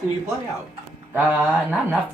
often do you play out? Not enough to